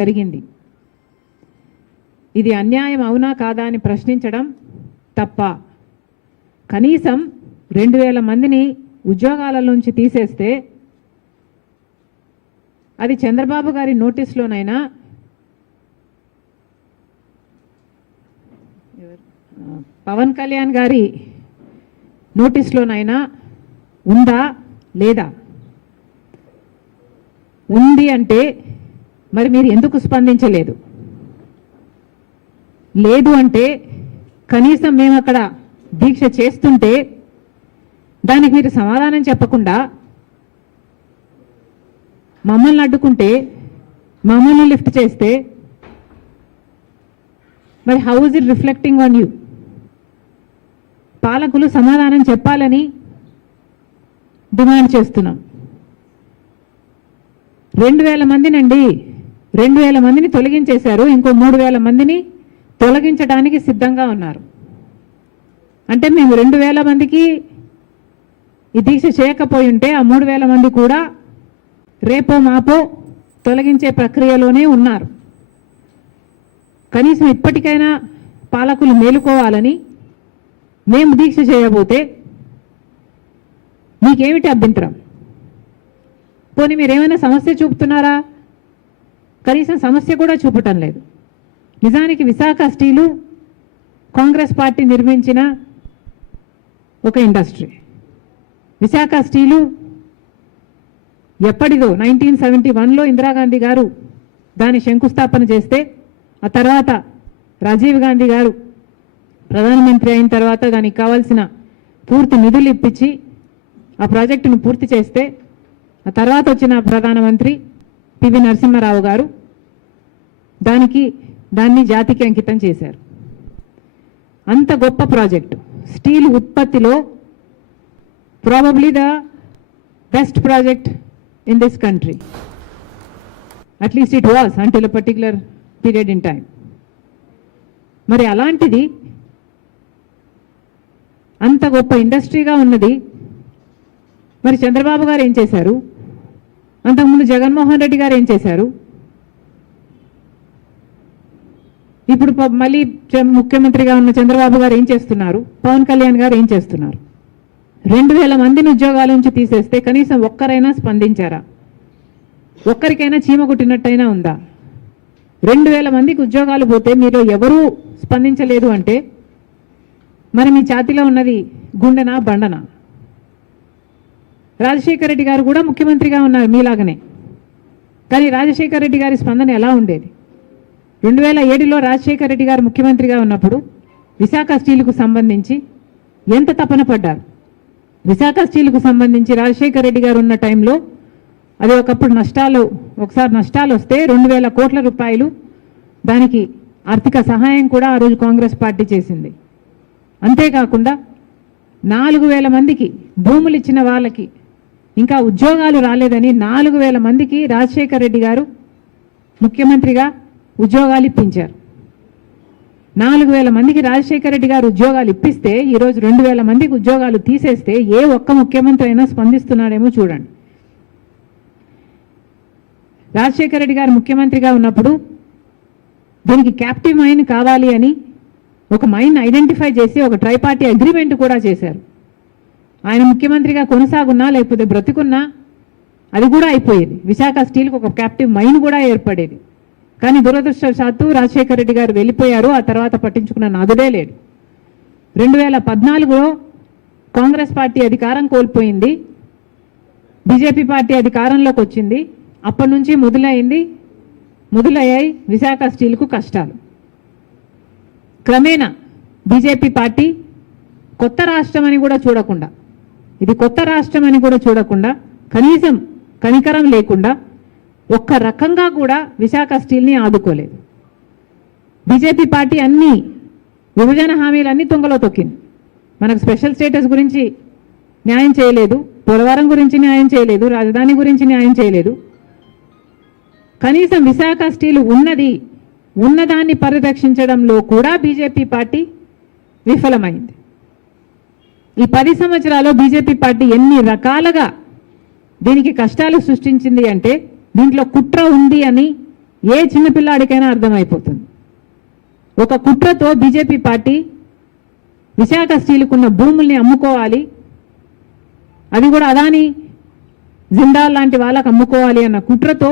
జరిగింది. ఇది అన్యాయం అవునా కాదా అని ప్రశ్నించడం తప్ప. కనీసం 2000 మందిని ఉద్యోగాల నుంచి తీసేస్తే అది చంద్రబాబు గారి నోటీస్లోనైనా పవన్ కళ్యాణ్ గారి నోటీస్లోనైనా ఉందా లేదా? ఉంది అంటే మరి మీరు ఎందుకు స్పందించలేదు? లేదు అంటే కనీసం మేము అక్కడ దీక్ష చేస్తుంటే దానికి మీరు సమాధానం చెప్పకుండా మమ్మల్ని అడ్డుకుంటే, మమ్మల్ని లిఫ్ట్ చేస్తే మరి how is it reflecting on you? పాలకులు సమాధానం చెప్పాలని డిమాండ్ చేస్తున్నాం. 2000 మందినండి, 2000 మందిని తొలగించేశారు. ఇంకో 3000 మందిని తొలగించడానికి సిద్ధంగా ఉన్నారు. అంటే మేము 2000 మందికి ఈ దీక్ష చేయకపోయి ఉంటే ఆ 3000 మంది కూడా రేపో మాపో తొలగించే ప్రక్రియలోనే ఉన్నారు. కనీసం ఇప్పటికైనా పాలకులు మేలుకోవాలని మేము దీక్ష చేయబోతే మీకేమిటి అభ్యంతరం? పోనీ మీరేమైనా సమస్య చూపుతున్నారా? కనీసం సమస్య కూడా చూపటం లేదు. నిజానికి విశాఖ స్టీలు కాంగ్రెస్ పార్టీ నిర్మించిన ఒక ఇండస్ట్రీ. విశాఖ స్టీలు ఎప్పటిదో 1971లో ఇందిరాగాంధీ గారు దాని శంకుస్థాపన చేస్తే, ఆ తర్వాత రాజీవ్ గాంధీ గారు ప్రధానమంత్రి అయిన తర్వాత దానికి కావాల్సిన పూర్తి నిధులు ఇప్పించి ఆ ప్రాజెక్టును పూర్తి చేస్తే, ఆ తర్వాత వచ్చిన ప్రధానమంత్రి పివి నరసింహారావు గారు దాన్ని జాతికి అంకితం చేశారు. అంత గొప్ప ప్రాజెక్టు. స్టీల్ ఉత్పత్తిలో probably the best project in this country. At least it was until a particular period in time. మరి అలాంటిది అంత గొప్ప ఇండస్ట్రీగా ఉన్నది మరి చంద్రబాబు గారు ఏం చేశారు? అంతకుముందు జగన్మోహన్ రెడ్డి గారు ఏం చేశారు? ఇప్పుడు మళ్ళీ ముఖ్యమంత్రిగా ఉన్న చంద్రబాబు గారు ఏం చేస్తున్నారు? పవన్ కళ్యాణ్ గారు ఏం చేస్తున్నారు? 2000 మందిని ఉద్యోగాల నుంచి తీసేస్తే కనీసం ఒక్కరైనా స్పందించారా? ఒక్కరికైనా చీమ కుట్టినట్టయినా ఉందా? 2000 మందికి ఉద్యోగాలు పోతే మీరు ఎవరూ స్పందించలేదు అంటే మరి మీ ఛాతీలో ఉన్నది గుండెనా బండనా? రాజశేఖర రెడ్డి గారు కూడా ముఖ్యమంత్రిగా ఉన్నారు మీలాగనే. కానీ రాజశేఖర రెడ్డి గారి స్పందన ఎలా ఉండేది? 2007లో రాజశేఖర రెడ్డి గారు ముఖ్యమంత్రిగా ఉన్నప్పుడు విశాఖ స్టీలుకు సంబంధించి ఎంత తపన పడ్డారు? విశాఖ స్టీలుకు సంబంధించి రాజశేఖర రెడ్డి గారు ఉన్న టైంలో అది ఒకప్పుడు ఒకసారి నష్టాలు వస్తే 2000 కోట్ల రూపాయలు దానికి ఆర్థిక సహాయం కూడా ఆ రోజు కాంగ్రెస్ పార్టీ చేసింది. అంతేకాకుండా 4000 మందికి భూములు ఇచ్చిన వాళ్ళకి ఇంకా ఉద్యోగాలు రాలేదని 4000 మందికి రాజశేఖర రెడ్డి గారు ముఖ్యమంత్రిగా ఉద్యోగాలు ఇప్పించారు. 4000 మందికి రాజశేఖర రెడ్డి గారు ఉద్యోగాలు ఇప్పిస్తే ఈరోజు 2000 మందికి ఉద్యోగాలు తీసేస్తే ఏ ఒక్క ముఖ్యమంత్రి అయినా స్పందిస్తున్నాడేమో చూడండి. రాజశేఖర రెడ్డి గారు ముఖ్యమంత్రిగా ఉన్నప్పుడు దీనికి క్యాప్టివ్ మైన్ కావాలి అని ఒక మైన్ ఐడెంటిఫై చేసి ఒక ట్రైపార్టీ అగ్రిమెంట్ కూడా చేశారు. ఆయన ముఖ్యమంత్రిగా కొనసాగున్నా లేకపోతే బ్రతికున్నా అది కూడా అయిపోయేది. విశాఖ స్టీల్కి ఒక క్యాప్టివ్ మైన్ కూడా ఏర్పడేది. కానీ దురదృష్టవశాత్తు రాజశేఖర రెడ్డి గారు వెళ్ళిపోయారు. ఆ తర్వాత పట్టించుకున్న నాదుడే లేడు. 2014లో కాంగ్రెస్ పార్టీ అధికారం కోల్పోయింది, బీజేపీ పార్టీ అధికారంలోకి వచ్చింది. అప్పటి నుంచి మొదలయ్యాయి విశాఖ స్టీల్కు కష్టాలు. క్రమేణా బీజేపీ పార్టీ కొత్త రాష్ట్రం అని కూడా చూడకుండా, ఇది కొత్త రాష్ట్రం అని కూడా చూడకుండా, కనీసం కనికరం లేకుండా ఒక్క రకంగా కూడా విశాఖ స్టీల్ని ఆదుకోలేదు. బీజేపీ పార్టీ అన్ని విభజన హామీలన్నీ తుంగలో తొక్కింది. మనకు స్పెషల్ స్టేటస్ గురించి న్యాయం చేయలేదు, పోలవరం గురించి న్యాయం చేయలేదు, రాజధాని గురించి న్యాయం చేయలేదు. కనీసం విశాఖ స్టీల్ ఉన్నదాన్ని పరిరక్షించడంలో కూడా బీజేపీ పార్టీ విఫలమైంది. ఈ 10 సంవత్సరాల్లో బీజేపీ పార్టీ ఎన్ని రకాలుగా దీనికి కష్టాలు సృష్టించింది అంటే దీంట్లో కుట్ర ఉంది అని ఏ చిన్నపిల్లాడికైనా అర్థమైపోతుంది. ఒక కుట్రతో బీజేపీ పార్టీ విశాఖ స్టీలుకున్న భూముల్ని అమ్ముకోవాలి, అది కూడా అదాని జిందాల్ లాంటి వాళ్ళకు అమ్ముకోవాలి అన్న కుట్రతో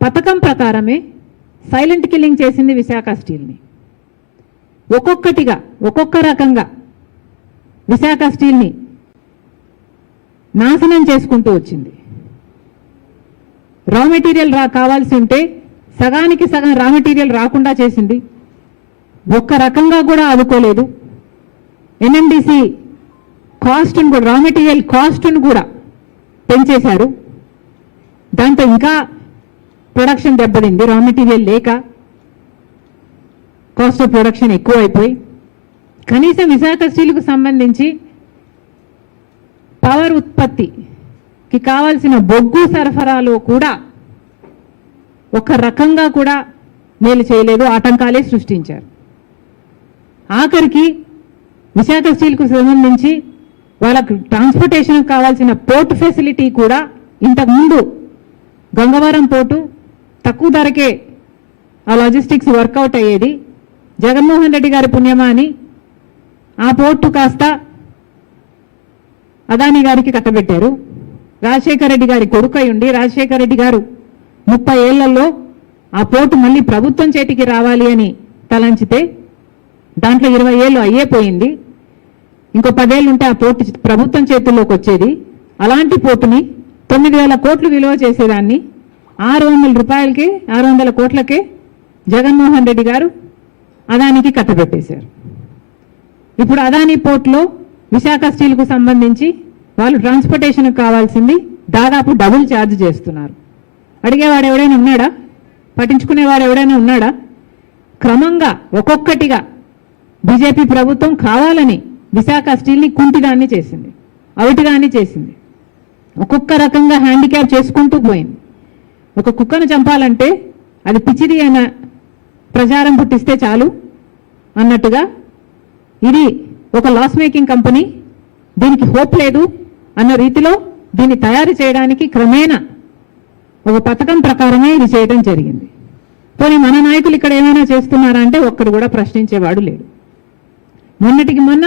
పథకం ప్రకారమే సైలెంట్ కిల్లింగ్ చేసింది విశాఖ స్టీల్ని. ఒక్కొక్కటిగా ఒక్కొక్క రకంగా విశాఖ స్టీల్ని నాశనం చేసుకుంటూ వచ్చింది. రా మెటీరియల్ కావాల్సి ఉంటే సగానికి సగం రా మెటీరియల్ రాకుండా చేసింది. ఒక్క రకంగా కూడా ఆదుకోలేదు. ఎన్ఎండిసి కాస్ట్ను కూడా, రా మెటీరియల్ కాస్ట్ను కూడా పెంచేశారు. దాంతో ఇంకా ప్రొడక్షన్ దెబ్బతింది. రా మెటీరియల్ లేక కాస్ట్ ఆఫ్ ప్రొడక్షన్ ఎక్కువైపోయి కనీసం విశాఖ స్టీల్కు సంబంధించి పవర్ ఉత్పత్తికి కావాల్సిన బొగ్గు సరఫరాలో కూడా ఒక రకంగా కూడా మేలు చేయలేదు, ఆటంకాలే సృష్టించారు. ఆఖరికి విశాఖ స్టీల్కు సంబంధించి వాళ్ళకు ట్రాన్స్పోర్టేషన్కి కావాల్సిన పోర్ట్ ఫెసిలిటీ కూడా ఇంతకుముందు గంగవరం పోర్టు తక్కువ ధరకే ఆ లాజిస్టిక్స్ వర్కౌట్ అయ్యేది. జగన్మోహన్ రెడ్డి గారి పుణ్యమా అని ఆ పోర్టు కాస్త అదాని గారికి కట్టబెట్టారు. రాజశేఖర రెడ్డి గారి కొడుకై ఉండి రాజశేఖర రెడ్డి గారు 30 ఏళ్లలో ఆ పోర్టు మళ్ళీ ప్రభుత్వం చేతికి రావాలి అని తలంచితే దాంట్లో 20 ఏళ్ళు అయ్యేపోయింది. ఇంకో 10 ఏళ్ళు ఉంటే ఆ పోర్టు ప్రభుత్వం చేతుల్లోకి వచ్చేది. అలాంటి పోర్టుని 9,000 కోట్లు విలువ చేసేదాన్ని 600 కోట్లకే జగన్మోహన్ రెడ్డి గారు అదానికి కట్టబెట్టేశారు. ఇప్పుడు అదాని పోర్టులో విశాఖ స్టీల్కు సంబంధించి వాళ్ళు ట్రాన్స్పోర్టేషన్కి కావాల్సింది దాదాపు డబుల్ ఛార్జ్ చేస్తున్నారు. అడిగేవాడు ఎవడైనా ఉన్నాడా? పట్టించుకునేవాడు ఎవడైనా ఉన్నాడా? క్రమంగా ఒక్కొక్కటిగా బీజేపీ ప్రభుత్వం కావాలని విశాఖ స్టీల్ని కుంటిదాన్ని చేసింది, అవిటిదాన్ని చేసింది. ఒక్కొక్క రకంగా హ్యాండిక్యాప్ చేసుకుంటూ పోయింది. ఒక కుక్కను చంపాలంటే అది పిచ్చిది అయిన ప్రచారం పుట్టిస్తే చాలు అన్నట్టుగా ఇది ఒక లాస్ మేకింగ్ కంపెనీ, దీనికి హోప్ లేదు అన్న రీతిలో దీన్ని తయారు చేయడానికి క్రమేణా ఒక పథకం ప్రకారమే ఇది చేయడం జరిగింది. పోనీ మన నాయకులు ఇక్కడ ఏమైనా చేస్తున్నారా అంటే ఒక్కడు కూడా ప్రశ్నించేవాడు లేడు. మొన్నటికి మొన్న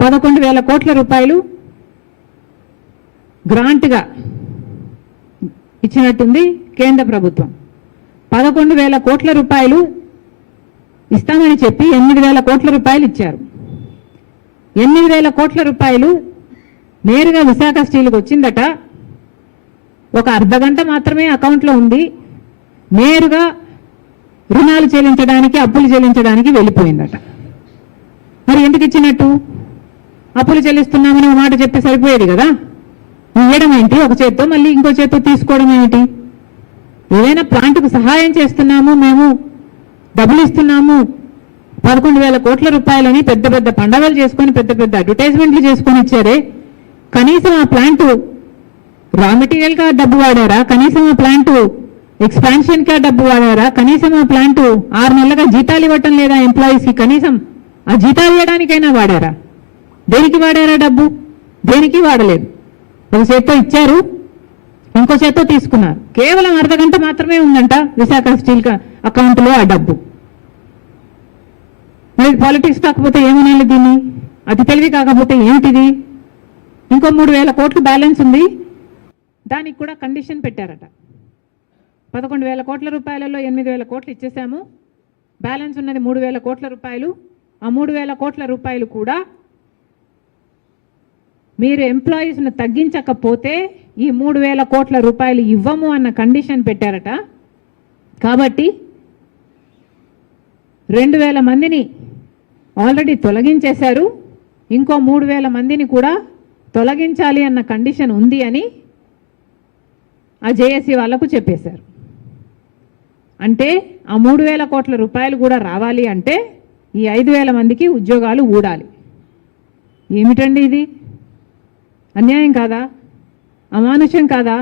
11,000 కోట్ల రూపాయలు గ్రాంట్గా ఇచ్చినట్టుంది కేంద్ర ప్రభుత్వం. 11,000 కోట్ల రూపాయలు ఇస్తామని చెప్పి 8,000 కోట్ల రూపాయలు ఇచ్చారు. 8,000 కోట్ల రూపాయలు నేరుగా విశాఖ స్టీల్కి వచ్చిందట. ఒక అర్ధగంట మాత్రమే అకౌంట్లో ఉంది. నేరుగా రుణాలు చెల్లించడానికి, అప్పులు చెల్లించడానికి వెళ్ళిపోయిందట. మరి ఎందుకు ఇచ్చినట్టు? అప్పులు చెల్లిస్తున్నామని ఒక మాట చెప్తే సరిపోయేది కదా. ఇవ్వడం ఏంటి? ఒక చేత్తో మళ్ళీ ఇంకో చేత్తో తీసుకోవడం ఏమిటి? ఏదైనా ప్లాంట్కు సహాయం చేస్తున్నాము, మేము డబ్బులు ఇస్తున్నాము 11,000 కోట్ల రూపాయలని పెద్ద పెద్ద పండగలు చేసుకొని పెద్ద పెద్ద అడ్వర్టైజ్మెంట్లు చేసుకొని ఇచ్చారే. కనీసం ఆ ప్లాంట్ రా మెటీరియల్గా డబ్బు వాడారా? కనీసం ఆ ప్లాంట్ ఎక్స్పాన్షన్గా డబ్బు వాడారా? కనీసం ఆ ప్లాంట్ 6 నెలలుగా జీతాలు ఇవ్వటం లేదా ఎంప్లాయీస్కి? కనీసం ఆ జీతాలు ఇవ్వడానికైనా వాడారా? దేనికి వాడారా డబ్బు? దేనికి వాడలేదు. ఒక చేత్తో ఇచ్చారు, ఇంకో చేత్తో తీసుకున్నారు. కేవలం అర్ధగంట మాత్రమే ఉందంట విశాఖ స్టీల్ అకౌంట్లో ఆ డబ్బు. మరి పాలిటిక్స్ కాకపోతే ఏమనాలి దీన్ని? అతి తెలివి కాకపోతే ఏమిటిది? ఇంకో 3,000 కోట్లు బ్యాలెన్స్ ఉంది, దానికి కూడా కండిషన్ పెట్టారట. 11,000 కోట్ల రూపాయలలో 8,000 కోట్లు ఇచ్చేసాము, బ్యాలెన్స్ ఉన్నది 3,000 కోట్ల రూపాయలు. ఆ 3,000 కోట్ల రూపాయలు కూడా మీరు ఎంప్లాయీస్ను తగ్గించకపోతే ఈ 3,000 కోట్ల రూపాయలు ఇవ్వము అన్న కండిషన్ పెట్టారట. కాబట్టి 2,000 మందిని ఆల్రెడీ తొలగించేశారు, ఇంకో 3,000 మందిని కూడా తొలగించాలి అన్న కండిషన్ ఉంది అని ఆ జేఏసీ వాళ్లకు చెప్పేశారు. అంటే ఆ 3,000 కోట్ల రూపాయలు కూడా రావాలి అంటే ఈ 5,000 మందికి ఉద్యోగాలు ఊడాలి. ఏమిటండి ఇది? అన్యాయం కాదా? అమానుషం కాదా?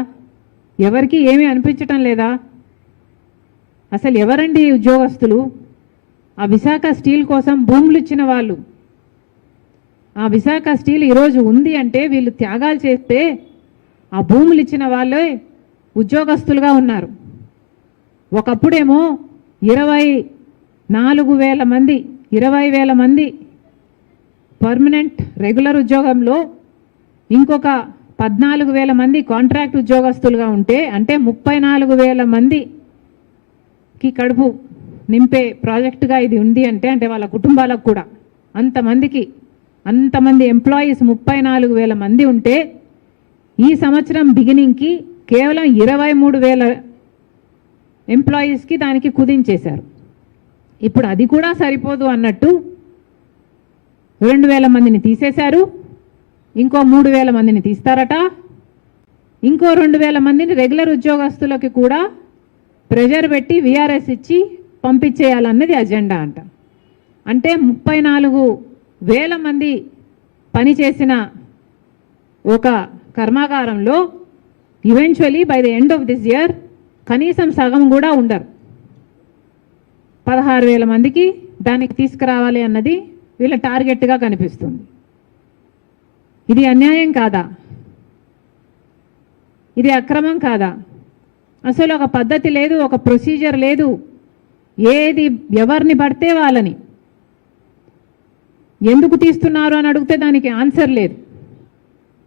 ఎవరికి ఏమీ అనిపించటం లేదా? అసలు ఎవరండి ఈ ఉద్యోగస్తులు? ఆ విశాఖ స్టీల్ కోసం భూములు ఇచ్చిన వాళ్ళు. ఆ విశాఖ స్టీల్ ఈరోజు ఉంది అంటే వీళ్ళు త్యాగాలు చేస్తే ఆ భూములు ఇచ్చిన వాళ్ళే ఉద్యోగస్తులుగా ఉన్నారు. ఒకప్పుడేమో 24,000 మంది 20,000 మంది పర్మనెంట్ రెగ్యులర్ ఉద్యోగంలో ఇంకొక 14,000 మంది కాంట్రాక్ట్ ఉద్యోగస్తులుగా ఉంటే, అంటే 34,000 మందికి కడుపు నింపే ప్రాజెక్టుగా ఇది ఉంది అంటే వాళ్ళ కుటుంబాలకు కూడా అంతమంది ఎంప్లాయీస్ 34,000 మంది ఉంటే, ఈ సంవత్సరం బిగినింగ్కి కేవలం 23,000 ఎంప్లాయీస్కి దానికి కుదించేశారు. ఇప్పుడు అది కూడా సరిపోదు అన్నట్టు 2,000 మందిని తీసేశారు. ఇంకో 3,000 మందిని తీస్తారట. ఇంకో 2,000 మందిని రెగ్యులర్ ఉద్యోగస్తులకి కూడా ప్రెజర్ పెట్టి విఆర్ఎస్ ఇచ్చి పంపించేయాలన్నది అజెండా అంట. అంటే 34,000 మంది పనిచేసిన ఒక కర్మాగారంలో eventually by the end of this year కనీసం సగం కూడా ఉండరు. 16,000 మందికి దానికి తీసుకురావాలి అన్నది వీళ్ళ టార్గెట్గా కనిపిస్తుంది. ఇది అన్యాయం కాదా? ఇది అక్రమం కాదా? అసలు ఒక పద్ధతి లేదు, ఒక ప్రొసీజర్ లేదు. ఏది ఎవరిని పడితే వాళ్ళని ఎందుకు తీస్తున్నారు అని అడిగితే దానికి ఆన్సర్ లేదు.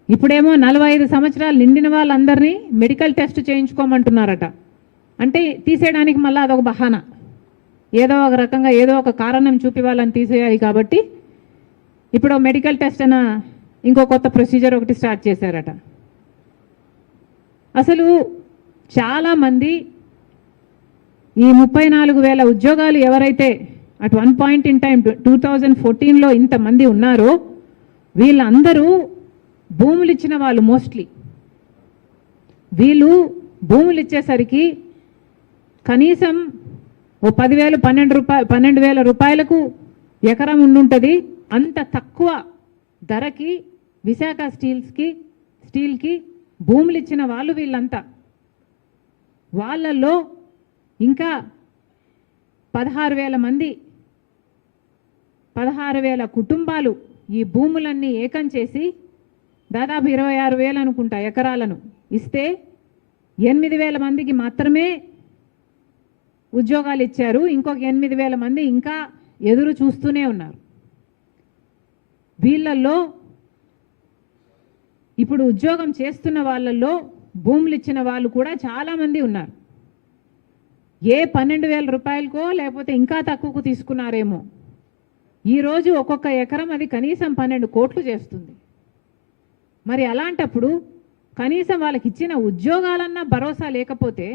ఇప్పుడేమో 45 సంవత్సరాలు నిండిన వాళ్ళందరినీ మెడికల్ టెస్ట్ చేయించుకోమంటున్నారట. అంటే తీసేయడానికి మళ్ళీ అదొక బహానా, ఏదో ఒక రకంగా ఏదో ఒక కారణం చూపి వాళ్ళని తీసేయాలి కాబట్టి ఇప్పుడు మెడికల్ టెస్ట్ అన్న ఇంకో కొత్త ప్రొసీజర్ ఒకటి స్టార్ట్ చేశారట. అసలు చాలామంది ఈ 34,000 ఉద్యోగాలు ఎవరైతే at one point in time 2014లో ఇంతమంది ఉన్నారో వీళ్ళందరూ భూములు ఇచ్చిన వాళ్ళు. మోస్ట్లీ వీళ్ళు భూములు ఇచ్చేసరికి కనీసం ఓ 10,000 12,000 రూపాయలకు ఎకరం ఉండుంటుంది. అంత తక్కువ ధరకి విశాఖ స్టీల్కి భూములు ఇచ్చిన వాళ్ళు వీళ్ళంతా. వాళ్ళల్లో ఇంకా 16,000 మంది 16,000 కుటుంబాలు ఈ భూములన్నీ ఏకం చేసి దాదాపు 26,000 అనుకుంటా ఎకరాలను ఇస్తే 8,000 మందికి మాత్రమే ఉద్యోగాలు ఇచ్చారు. ఇంకొక 8,000 మంది ఇంకా ఎదురు చూస్తూనే ఉన్నారు. వీళ్ళల్లో ఇప్పుడు ఉద్యోగం చేస్తున్న వాళ్ళల్లో భూములు ఇచ్చిన వాళ్ళు కూడా చాలామంది ఉన్నారు. ఏ 12,000 రూపాయలకో లేకపోతే ఇంకా తక్కువకు తీసుకున్నారేమో. ఈరోజు ఒక్కొక్క ఎకరం అది కనీసం 12 కోట్లు చేస్తుంది. మరి అలాంటప్పుడు కనీసం వాళ్ళకి ఇచ్చిన ఉద్యోగాలన్నా భరోసా లేకపోతే